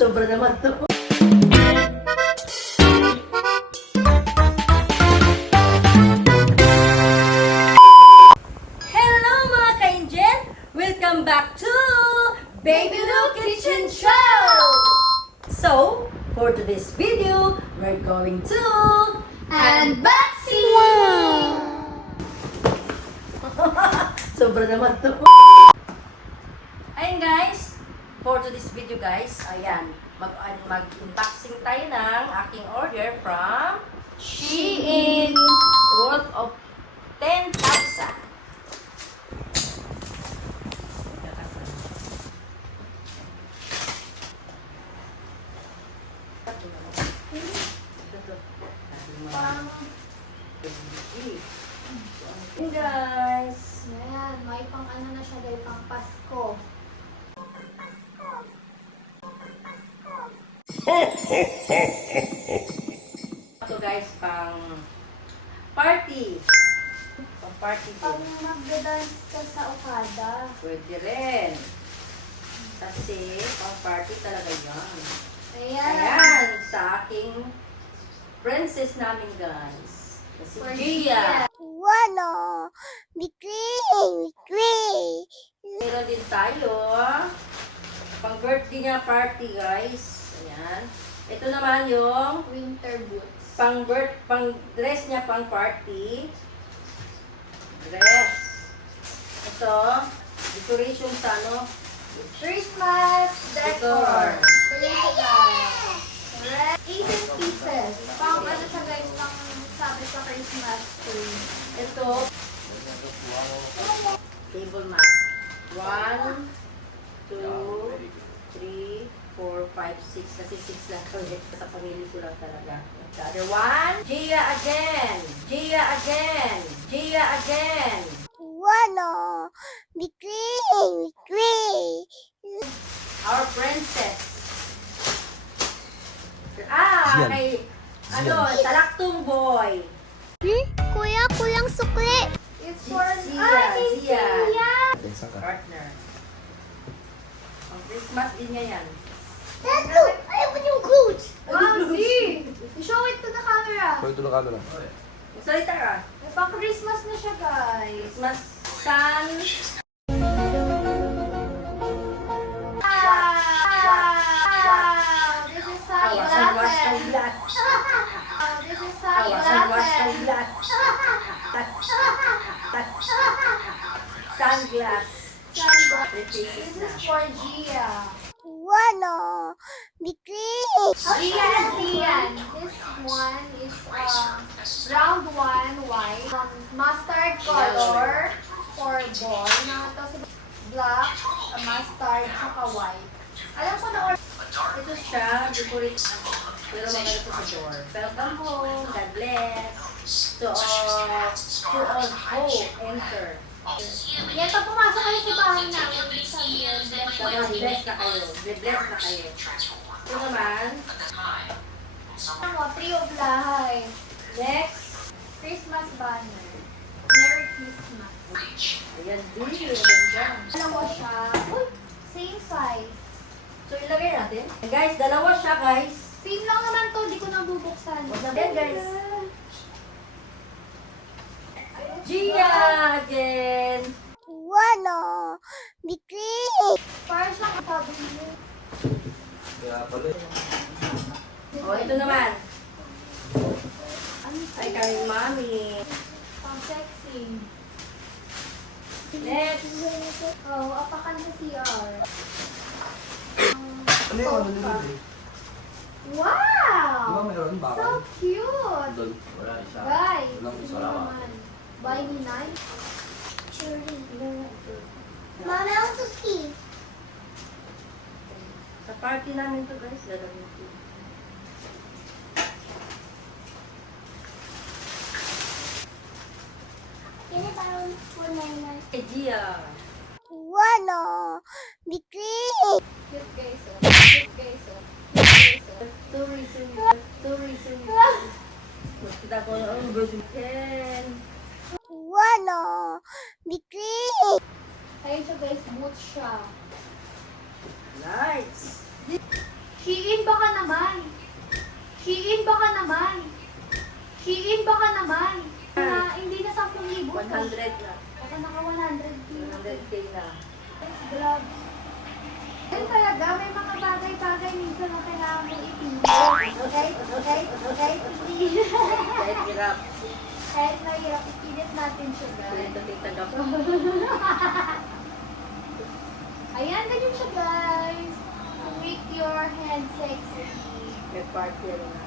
Sobra naman to. Hello mga ka-Angel! Welcome back to Baby Lou Kitchen Show! So, for today's video, we're going to Unboxing! Sobra naman to. Ayun guys, for today's video guys, ayan, mag-unboxing tayo ng aking order from Shein worth of 10,000. Guys, Ayan, may pang ano na siya dahil pang Pasko. ito guys, pang party. Pang party Pag din. magda-dance ka sa Okada. Pwede rin. Kasi, pang party talaga yan. Ayan. Ayan, sa aking princess namin guys. Si For Gia. Wala. Bikri. Meron din tayo. Pang birthday niya party guys. Ayan. Ito naman yung Winter boots. pang dress niya pang party. Dress. Ito, decoration sa ano. Christmas decor. Decor. Red 18 pieces. Pang ano siya guys, pang sabi sa Christmas tree. Ito, table mat. 1, 2, 3, 4, 5, 6. Kasi 6 lang ulit. Sa pamilya ko lang talaga. The other one, Gia again. Gia again. Gia again. Wala. Bikri. Our princess. Zian. Kay, ano, Talaktong Boy. Kuyang sukli. It's for Zia, Zia. Densa ka. Partner. Ang Christmas din niya yan. Tato, ayaw ko yung coach. Wow, Z! Show it to the camera. Pwede tulong ka na lang. Salita ka. May pang Christmas na siya guys. Christmas sun. Wow! This is Awas ang sunglasses. glass. This is Awas ang sunglasses. glass. Sunglass. This is for Gia. Wala. Bikri. Gia and Zian. This one is round one white. Mustard color for boy. Tapos black, mustard, saka white. Alam ko na Ito siya, decorate. Pero maganda ito sa door. Welcome home. God bless. To all enter. yan pag pumasok kayo sa bahay namin. Sabi yun, Bless na kayo. Bless na kayo. Ito naman. Ano mo, tree of life. Next. Christmas banner. Merry Christmas. Ayan din. Ganda. Dalawa siya. Uy, same size. So ilagay natin. Guys, dalawa siya guys. Same lang naman to, di ko nang bubuksan. Wag na din, guys. Gia again. Wala. Bikri. Parang siyang sabi mo. Kaya pala. Oh, ito naman. Ano Ay, kay mami. pang sexy. Next. Oh, apakan sa CR. Ano yung ano nila eh? Di ba Wow! meron So bakal? cute! Doon. Wala isa. Guys, Walang isa ano lang. naman? Buy me night? Mami, ako to ski. Sa party namin to guys, lalagyan ko. Yan ay parang 499. Hey, Gia. Wala. Bikri. Cute guys, oh. Cute guys, oh. Cute guys, oh. Tourism. Mas kita ko ang birthday 10. Wala. Bikri. Ayun siya guys, boots siya. Nice. She 100 na. Baka naka 100K. 100K na. Grabe. Yan talaga, may mga bagay-bagay minsan na kailangan mo ipili. Okay? Pili. Kahit hirap. Kahit mahirap, ipilit natin siya, guys. Ito titagap. Ayan, ganyan siya, guys. To make your hand sexy. May part yan na.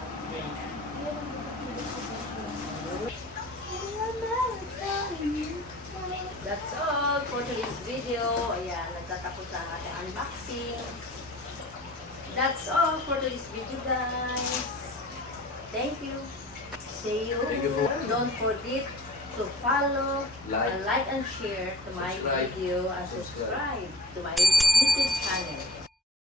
That's all for today's video. Ayan, nagtatapos na ang ating unboxing. That's all for today's video, guys. Thank you. See you. Thank you for- Don't forget to follow, Like, and like and share to my subscribe, video and subscribe. subscribe to my YouTube